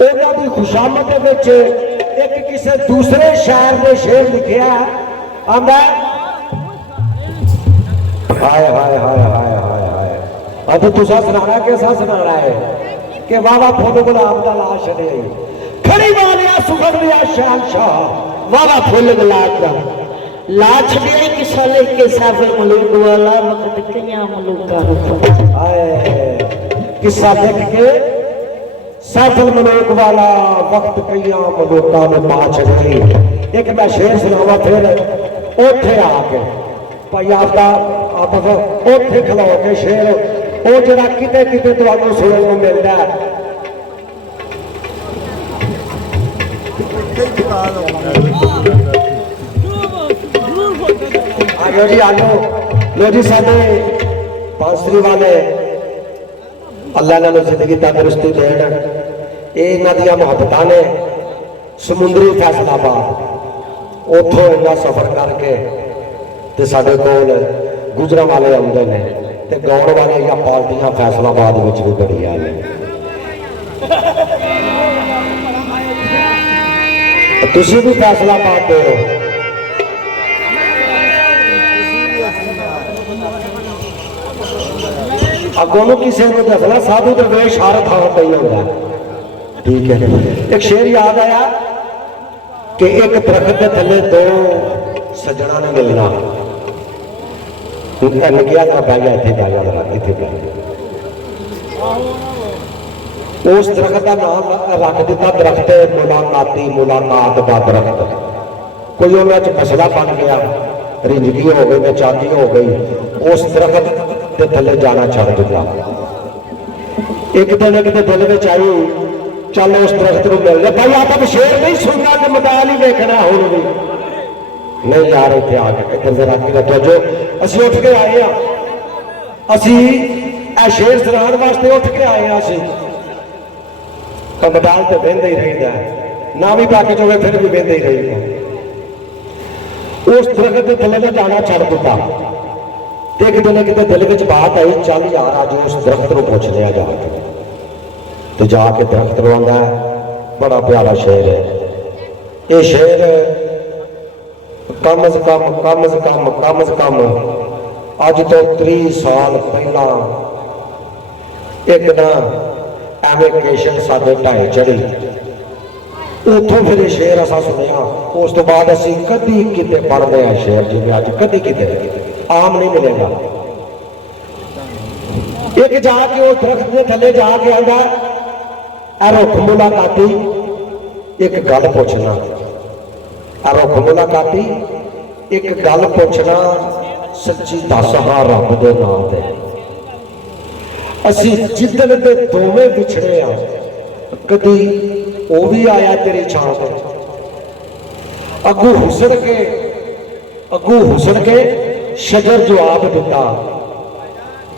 उन्होंने खुशामद एक किसी दूसरे शहर में शेर लिखिया आंदा हाय हाय हाय हाय हाय हाय अब तुसा सुनाना कैसा सुनाना है कि वावा फुल गुलाब का ला छड़े खड़ी वालिया सुखन लिया शहनशाह वावा फुल गुलाब का ला छड़े किसा लेके साफर मलूक वाला वक्त कया मलूका हाय किस्सा देख के साफल मलूक वाला वक्त कई मलूका में पा छड़ी एक मैं शेर सुनावा फिर उथे आके भाई आपका आप उथे खलो के शेर वो जरा किते किते तुहानू सुनने को मिलता है आलो जी आलो लो जी साडे बांसुरी वाले अल्लाह ने जिंदगी तंदुरुस्ती देन ये इन्हां दियां मुहब्बतां ने समुंदरी फैसलाबाद उथों इन्ना सफर करके ते साडे कोल गुजरा वाले आउंदे ने ते गाउण वाले या पार्टियां फैसलाबाद विच भी बड़ियां ने तुसीं भी फैसलाबाद दे हो अगों किसी को दसना साधु दरवेश हर थां पे ही होता है ठीक है एक शेर याद आया कि एक दरख्त के थले दो सज्जना ने मिलना लगिया जरा बैजा इतने बैजा जरा इतने बैजा उस दरख्त का नाम रख दिता दरख्त मुलाकाती मुलाकात का दरख्त कोई उन्होंने मसला बन गया रिंजगी हो गई बेचांदी हो गई उस दरख्त के थले जाना छड़ दिता एक दिल में आई चल उस दरख्त को मिल गया भाई आप शेर नहीं सुनना कि मैदान ही देखना हुण भी नहीं यार इतने आके इधर जरा के जो असी उठ के आए हैं असी शेर सुनाने वास्ते उठ के आए हैं असी मैदान तो बहते ही रहीदा ना भी पक जाए फिर भी बहते ही रहीदा उस दरख्त के थले ने जाना छड़ दिता एक दिन कितने दिल में बात आई चल यार अज उस दरख्त को पूछ लिया जाके तो जाके दरख्त को आंदा बड़ा प्यारा शेर है ये शेर कम अज कम अज तो 30 साल पहला एक ना एवेकेशन साडे ढाई चढ़ी उतों फिर शेर असा सुनिया उस तो बाद असी कदी किते पढ़ते हैं शेर जिवें अज कदी किते आम नहीं मिलेगा एक जाके उस दरख्त के थले जाके आंदा ए रुख मुलाकाती एक गल पूछना ए रुख मुलाकाती एक गल पूछना सच्ची दस हाँ रब दे नाम दे असी जिदन दे दोवें विछड़े आ कदी वो भी आया तेरी छां ते अगू हुसड़ के शजर जवाब दिता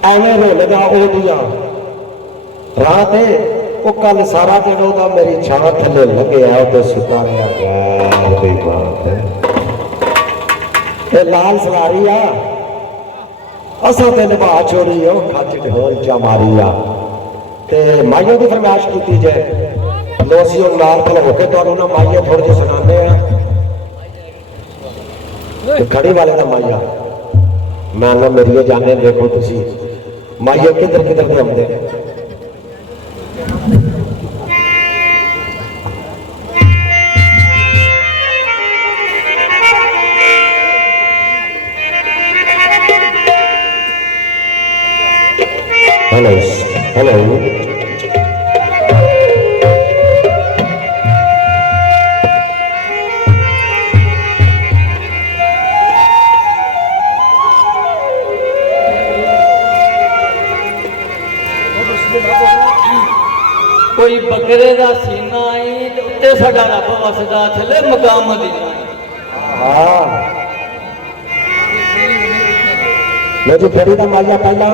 एवें रोलदा ओदियां राह ते वो कल सारा दिन ओदा मेरी छां थले लग्या ते सुता रहा गैर दी बात है ये लाल सवारी आ असा ते निभा छोड़ी ओ खच ढोल चा मारी आ ते माइयों की फरमाइश की जाए लो असी नाल खलो के तुहानू ना माइया थोड़े जे सुनाने आ खड़ी वाले का माइया मैं ना मेरी जाने देखो तुसी माइया किधर किधर के आते हेलो हेलो कोई बकरे का सीना आई उत्ते साडा रब वसदा थले मकाम मदीना हाँ मैं जो खड़ी था माइया पहला